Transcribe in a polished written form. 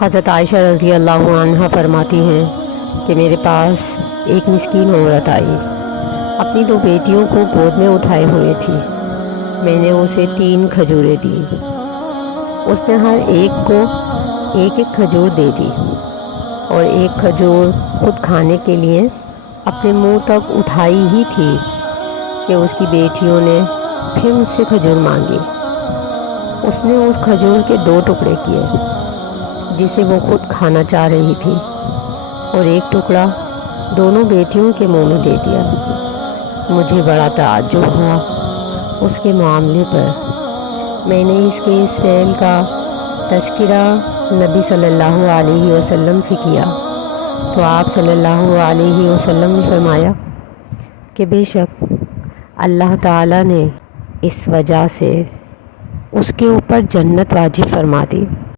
حضرت عائشہ رضی اللہ عنہا فرماتی ہیں کہ میرے پاس ایک مسکین عورت آئی، اپنی 2 بیٹیوں کو گود میں اٹھائے ہوئے تھی۔ میں نے اسے 3 کھجوریں دی۔ اس نے ہر ایک کو ایک ایک کھجور دے دی اور ایک کھجور خود کھانے کے لیے اپنے منہ تک اٹھائی ہی تھی کہ اس کی بیٹیوں نے پھر مجھ سے کھجور مانگی۔ اس نے اس کھجور کے 2 ٹکڑے کیے جسے وہ خود کھانا چاہ رہی تھی، اور ایک ٹکڑا دونوں بیٹیوں کے منہ میں دے دیا۔ مجھے بڑا تعجب ہوا اس کے معاملے پر۔ میں نے اس کے اس فعل کا تذکرہ نبی صلی اللہ علیہ وسلم سے کیا تو آپ صلی اللہ علیہ وسلم نے فرمایا کہ بے شک اللہ تعالیٰ نے اس وجہ سے اس کے اوپر جنت واجب فرما دی۔